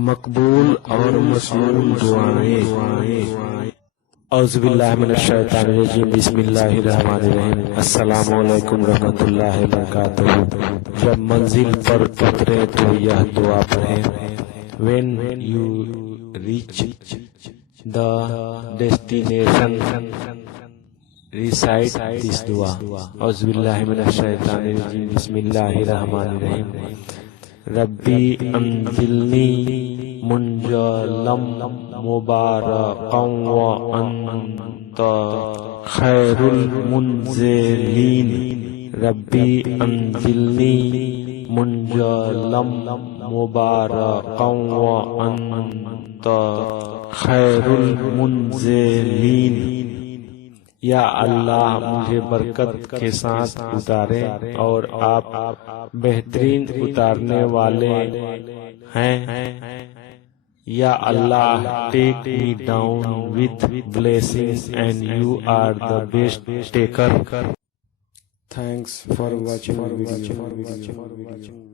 مقبول اور مسموع دعائیں۔ اعوذ باللہ من الشیطان الرجیم، بسم اللہ الرحمن الرحیم۔ السلام علیکم ورحمۃ اللہ وبرکاتہ۔ جب منزل پر اترے تو یہ دعا پڑھیں۔ When you reach the destination, recite this dua. اعوذ باللہ من الشیطان الرجیم، بسم اللہ الرحمن الرحیم۔ ربی انزلنی منزلا مبارکا وانت خیر المنزلین۔ ربی انزلنی منزلا مبارکا وانت خیر المنزلین۔ یا اللہ مجھے برکت کے ساتھ اتارے اور آپ بہترین اتارنے والے ہیں۔ یا اللہ ٹیک می down with blessings and you are the best taker۔ Thanks for watching our video.